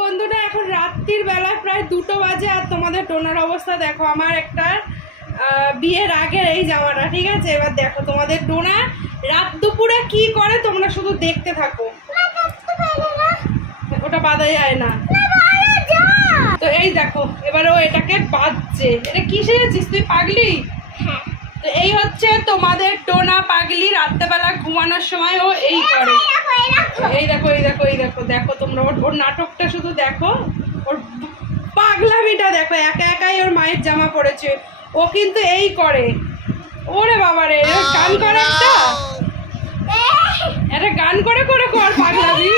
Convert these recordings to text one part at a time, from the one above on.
বন্ধুরা এখন রাত্রির বেলা প্রায় 2টো বাজে আর তোমাদের ডোনার অবস্থা দেখো। আমার একটা বিয়ের আগের এই জামাটা, ঠিক আছে? এবার দেখো তোমাদের ডোনা রাত দুপুরে কি করে তোমরা শুধু দেখতে থাকো। ওটা বাঁধা যায় না তো এই দেখো এবার ও এটাকে বাঁধছে। এটা কি সেরেছিস তুই, পাগলি? তো এই হচ্ছে তোমাদের ডোনা পাগলি, রাত্রেবেলা ঘুমানোর সময় ও এই করে। এই দেখো এই দেখো এই দেখো, দেখো তোমরা ওর নাটকটা শুধু দেখো, ওর পাগলামিটা দেখো। একা একাই ওর মায়ের জামা পড়েছে, ও কিন্তু এই করে। ওরে বাবা রে, গান করে একটা গান করে করে কর পাগলামি।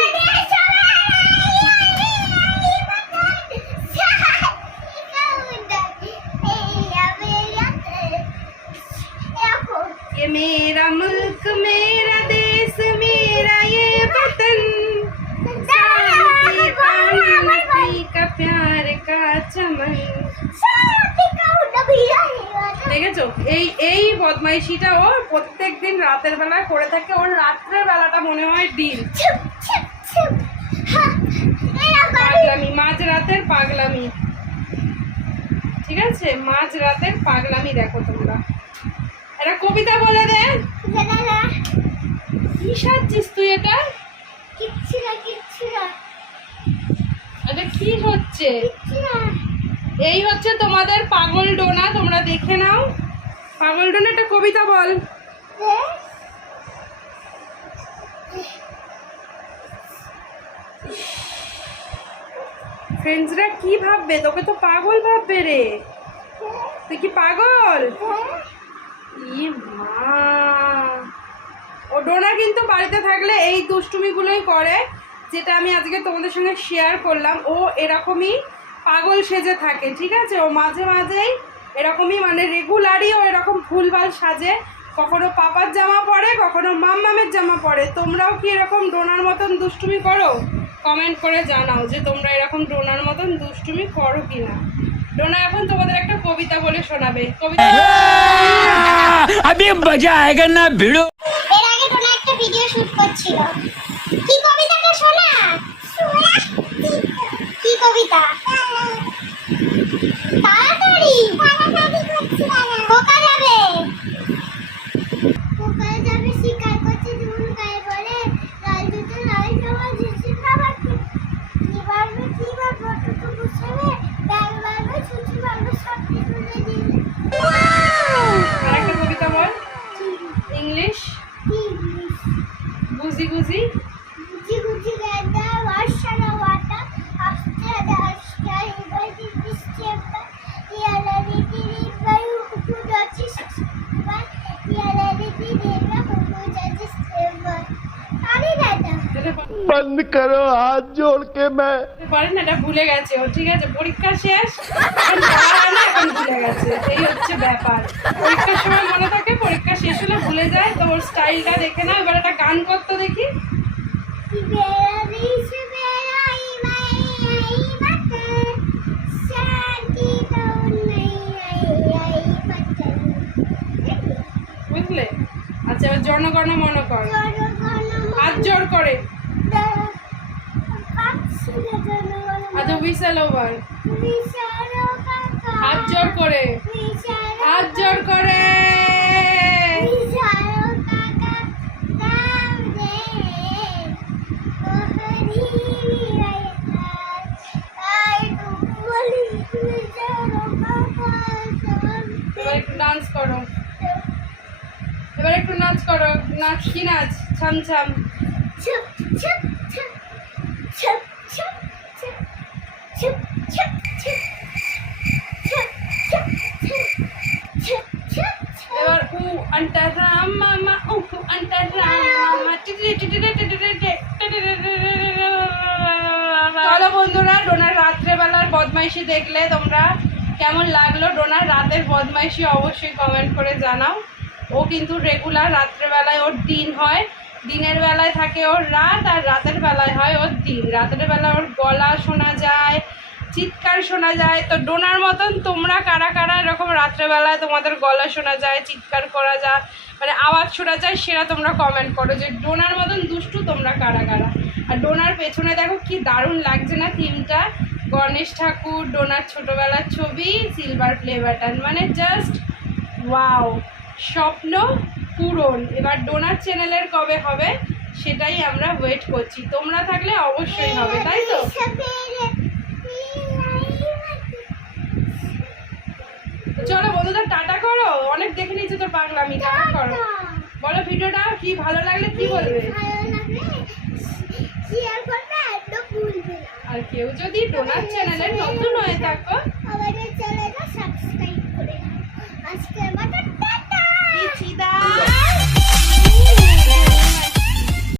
ये मेरा मुल्क मेरा देश मेरा ये वतन का प्यार का चमन। দেখেছো এই বদমাইশিটা ও প্রত্যেকদিন রাতের বেলায় করে থাকে। ওর রাত্রের বেলাটা মনে হয় দিন। পাগলামি, মাঝ রাতের পাগলামি, ঠিক আছে? মাঝ রাতের পাগলামি দেখো তোমরা। একটা কবিতা বলে দে। কি সাজছিস তুই? এটা এটা কি হচ্ছে? এই হচ্ছে তোমাদের পাগল ডোনা, তোমরা দেখে নাও। পাগল ডোনা একটা কবিতা বল। ফ্রেন্ডসরা কি ভাববে? তোকে তো পাগল ভাববে রে। তুই কি পাগল? ও ডোনা কিন্তু বাড়িতে থাকলে এই দুষ্টুমিগুলোই করে, যেটা আমি আজকে তোমাদের সঙ্গে শেয়ার করলাম। ও এরকমই পাগল সেজে থাকে, ঠিক আছে? ও মাঝে মাঝেই এরকমই, মানে রেগুলারই ও এরকম ভুলভাল সাজে। কখনো পাপার জামা পরে, কখনো মাম্মামের জামা পরে। তোমরাও কি এরকম ডোনার মতন দুষ্টুমি করো? কমেন্ট করে জানাও যে তোমরা এরকম ডোনার মতন দুষ্টুমি করো কিনা। ডোনা এখন তোমাদের একটা কবিতা বলে শোনাবে। কবিতা अभी मजा आएगा ना भिड़ो। এর আগে ডোনা একটা ভিডিও শুট করছিল। কি কবিতাটা শোনা? কি কবিতা? তাড়াতাড়ি কোকা যাবে, কোকা যাবে শিকার করছে দুন গায়ে বলে লাল জুতো লাল জামা ঝিঝি খাবার কি বাড়বে ফটো তো বুঝবে ব্যাগ বাড়বে ছুটি বাড়বে সব কিছু দিন। আরেকটা কবিতা বল। ইংলিশ। গুজি গুজি গুজি গুজি গাদা ওয়াশানা ওয়াটা আফতে দাশটা ইবাদি স্টেপা ইয়ালা রিটি বাই হুকু যাচ্ছি বাই ইয়ালা রিটি দেবা হুকু যাচ্ছি স্টেপা আরে দাদা बंद करो हाथ जोड़ के मैं পারেন না, এটা ভুলে গেছে ও, ঠিক আছে? পরীক্ষা শেষ, এখন পড়া না, এখন ভুলে গেছে। এই হচ্ছে ব্যাপার। পরীক্ষার সময় মনে থাকে, পরীক্ষা শেষ হলে ভুলে যায়। তো ওর স্টাইলটা দেখে না। এবার একটা গান করতো দেখি। বুঝলে? আচ্ছা এবার জনগণ মন কর, হাত জোর করে। আচ্ছা হুইসেল ওভার, হাত জোর করে, হাত জোর করে। এবার একটু ডান্স করো, এবার একটু নাচ করো। নাচ, কি নাচ? ছাম ছাম। এবার উ আন্টারাম মামা, উ আন্টারাম মামা। চলো বন্ধুরা, ডোনার রাত্রেবেলার বদমাইশি দেখলে তোমরা কেমন লাগলো? ডোনার রাতের বদমাইশি অবশ্যই কমেন্ট করে জানাও। ও কিন্তু রেগুলার রাত্রেবেলায় ওর দিন হয়, দিনের বেলায় থাকে ওর রাত, আর রাতের বেলায় হয় ওর দিন। রাতের বেলায় ওর গলা শোনা যায়, চিৎকার শোনা যায়। তো ডোনার মতন তোমরা কারা কারা এরকম রাত্রেবেলায় তোমাদের গলা শোনা যায়, চিৎকার করা যায়, মানে আওয়াজ শোনা যায়, সেটা তোমরা কমেন্ট করো যে ডোনার মতন দুষ্টু তোমরা কারা কারা। আর ডোনার পেছনে দেখো কি দারুণ লাগছে না থিমটা, গণেশ ঠাকুর, ডোনার ছোটবেলার ছবি, সিলভার প্লে বাটন, মানে জাস্ট ওয়াও, স্বপ্ন পূরণ। এবার ডোনার চ্যানেলের কবে হবে সেটাই আমরা ওয়েট করছি, তোমরা থাকলে অবশ্যই হবে, তাই তো? তো চলো বন্ধুদের টাটা করো, অনেক দেখে নিয়েছো তোর পাগলামি, টাটা করো, বলো ভিডিওটা কি ভালো লাগলে কি বলবে, আর কেউ যদি ডোনার চ্যানেলে নতুন হয়ে থাকো আমাদের চ্যানেলটা সাবস্ক্রাইব করে দাও। আজকের মতো টাটা। পিচিদা।